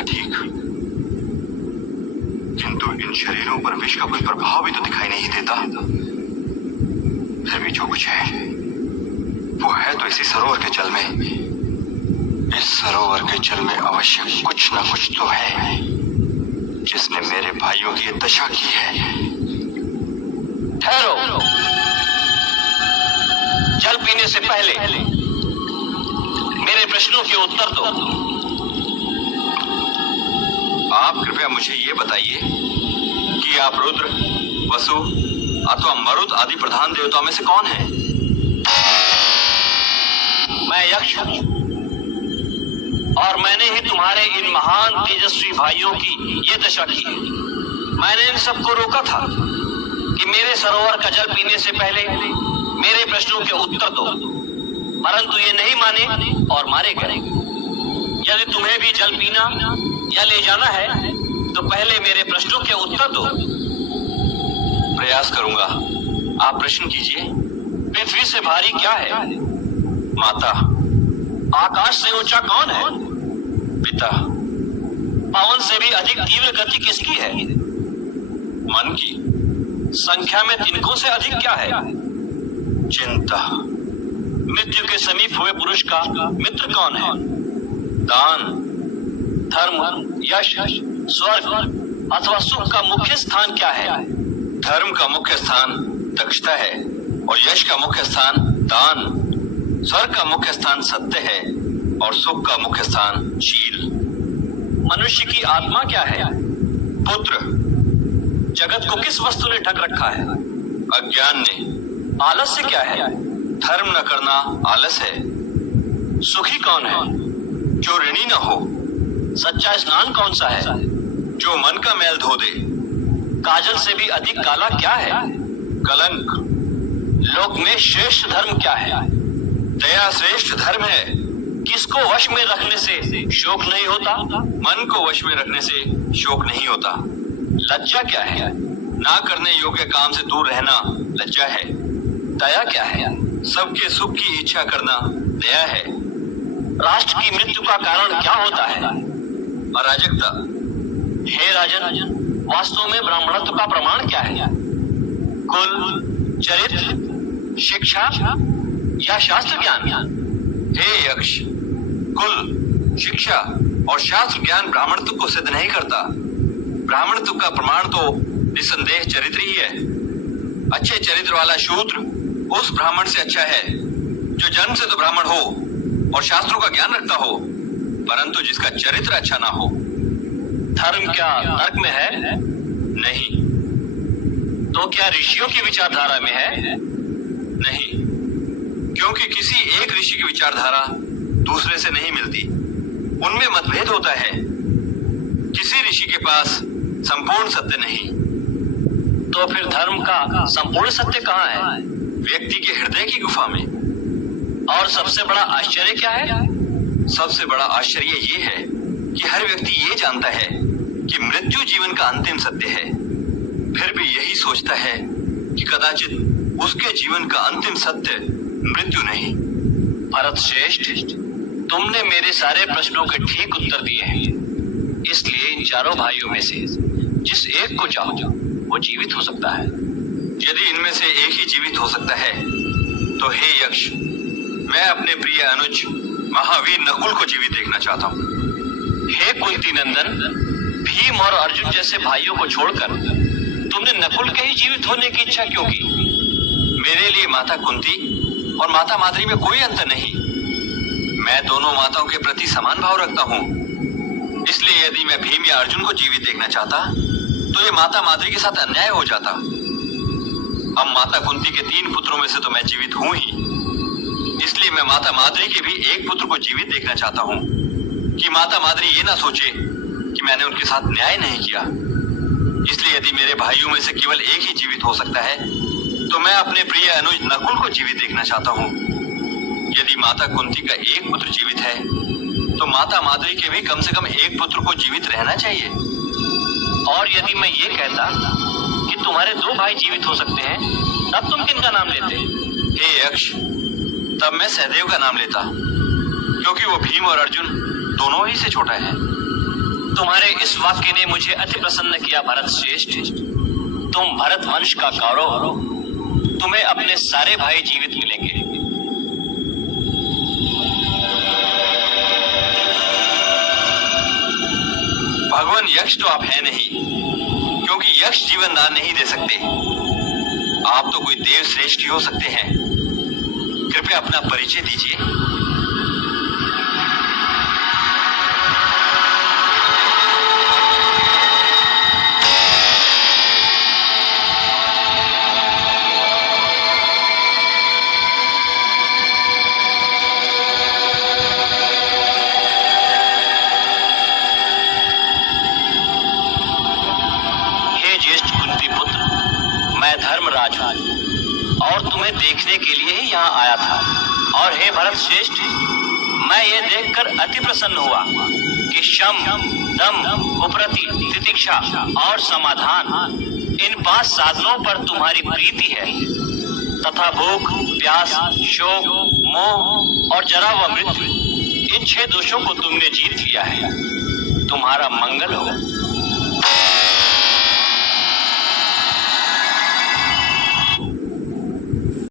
ठीक, किंतु इन शरीरों पर विष का कोई प्रभाव भी तो दिखाई नहीं देता। फिर भी जो कुछ है वो है तो इसी सरोवर के जल में। इस सरोवर के जल में अवश्य कुछ न कुछ तो है जिसने मेरे भाइयों की ये दशा की है। ठहरो, जल पीने से पहले मेरे प्रश्नों के उत्तर दो। आप कृपया मुझे ये बताइए कि आप रुद्र, वसु अथवा मरुत आदि प्रधान देवताओं में से कौन है? मैं यक्ष हूं और मैंने ही तुम्हारे इन महान तेजस्वी भाइयों की ये दशा की। मैंने इन सबको रोका था कि मेरे सरोवर का जल पीने से पहले मेरे प्रश्नों के उत्तर दो, परंतु ये नहीं माने और मारे गए। यदि तुम्हें भी जल पीना या ले जाना है तो पहले मेरे प्रश्नों के उत्तर दो। प्रयास करूंगा, आप प्रश्न कीजिए। पृथ्वी से भारी क्या है? माता। आकाश से ऊंचा कौन है? पिता। पवन से भी अधिक तीव्र गति किसकी है? मन की। संख्या में तिनकों से अधिक क्या है? चिंता। मृत्यु के समीप हुए पुरुष का मित्र कौन है? दान। धर्म, यश, स्वर्ग अथवा सुख का मुख्य स्थान क्या है? धर्म का मुख्य स्थान दक्षता है और यश का मुख्य स्थान दान। स्वर्ग का मुख्य स्थान सत्य है और सुख का मुख्य स्थान शील। मनुष्य की आत्मा क्या है? पुत्र। जगत को किस वस्तु ने ढक रखा है? अज्ञान ने। आलस्य क्या है? धर्म न करना आलस है। सुखी कौन है? जो ऋणी न हो। सच्चा स्नान कौन सा है? जो मन का मैल धो दे। काजल से भी अधिक काला क्या है? कलंक। लोक में श्रेष्ठ धर्म क्या है? दया श्रेष्ठ धर्म है। किसको वश में रखने से शोक नहीं होता? मन को वश में रखने से शोक नहीं होता। लज्जा क्या है? ना करने योग्य काम से दूर रहना लज्जा है। दया क्या है? सबके सुख की इच्छा करना दया है। राष्ट्र की मृत्यु का कारण क्या होता है? अराजकता। हे राजन, वास्तव में ब्राह्मणत्व का प्रमाण क्या है? कुल, चरित्र, शिक्षा या शास्त्र ज्ञान? हे यक्ष, कुल, शिक्षा और शास्त्र ज्ञान ब्राह्मणत्व को सिद्ध नहीं करता। ब्राह्मणत्व का प्रमाण तो निसंदेह चरित्र ही है। अच्छे चरित्र वाला शूद्र उस ब्राह्मण से अच्छा है जो जन्म से तो ब्राह्मण हो और शास्त्रों का ज्ञान रखता हो, परंतु जिसका चरित्र अच्छा ना हो। धर्म क्या तर्क में है? नहीं। तो क्या ऋषियों की विचारधारा में है? नहीं, क्योंकि किसी एक ऋषि की विचारधारा दूसरे से नहीं मिलती, उनमें मतभेद होता है। किसी ऋषि के पास संपूर्ण सत्य नहीं। तो फिर धर्म का संपूर्ण सत्य कहाँ है? व्यक्ति के हृदय की गुफा में। और सबसे बड़ा आश्चर्य क्या है? सबसे बड़ा आश्चर्य ये है कि हर व्यक्ति ये जानता है कि मृत्यु जीवन का अंतिम सत्य है, फिर भी यही सोचता है कि कदाचित उसके जीवन का अंतिम सत्य मृत्यु नहीं। भरत श्रेष्ठ, तुमने मेरे सारे प्रश्नों के ठीक उत्तर दिए हैं। इसलिए इन चारों भाइयों में से जिस एक को चाहो वो जीवित हो सकता है। यदि इनमें से एक ही जीवित हो सकता है तो हे यक्ष, मैं अपने प्रिय अनुज महावीर नकुल को जीवित देखना चाहता हूँ। हे कुंती नंदन, भीम और अर्जुन जैसे भाइयों को छोड़कर तुमने नकुल के ही जीवित होने की इच्छा क्यों की? मेरे लिए माता कुंती और माता माद्री में कोई अंतर नहीं। मैं दोनों माताओं के प्रति समान भाव रखता हूँ। इसलिए यदि मैं भीम या अर्जुन को जीवित देखना चाहता तो ये माता माद्री के साथ अन्याय हो जाता। अब माता कुंती के 3 पुत्रों में से तो मैं जीवित हूं ही, इसलिए मैं माता माद्री के भी एक पुत्र को जीवित देखना चाहता हूँ कि माता माद्री ये ना सोचे कि मैंने उनके साथ न्याय नहीं किया। इसलिए यदि मेरे भाइयों में से केवल एक ही जीवित हो सकता है तो मैं अपने प्रिय अनुज नकुल को जीवित देखना चाहता हूँ। यदि माता कुंती का एक पुत्र जीवित है तो माता माद्री के भी कम से कम एक पुत्र को जीवित रहना चाहिए। और यदि मैं ये कहता कि तुम्हारे 2 भाई जीवित हो सकते हैं, तब तुम किनका नाम लेते? हे यक्ष, तब मैं सहदेव का नाम लेता, क्योंकि वो भीम और अर्जुन दोनों ही से छोटा है। तुम्हारे इस वाक्य ने मुझे अति प्रसन्न किया भरत श्रेष्ठ। तुम भरत वंश का गौरव हो, तुम्हें अपने सारे भाई जीवित मिलेंगे। भगवान यक्ष तो आप हैं नहीं, क्योंकि यक्ष जीवन दान नहीं दे सकते। आप तो कोई देव श्रेष्ठ ही हो सकते हैं। कृपया अपना परिचय दीजिए। हे ज्येष्ठ कुंती पुत्र, मैं धर्मराज हूं और तुम्हें देखने के लिए ही यहाँ आया था। और हे भरत श्रेष्ठ, मैं ये देखकर अति प्रसन्न हुआ कि शम, दम, कुप्रति, तितिक्षा और समाधान, इन 5 साधनों पर तुम्हारी प्रीति है तथा भूख, प्यास, शोक, मोह और जरा व मृत्यु, इन 6 दोषों को तुमने जीत लिया है। तुम्हारा मंगल हो।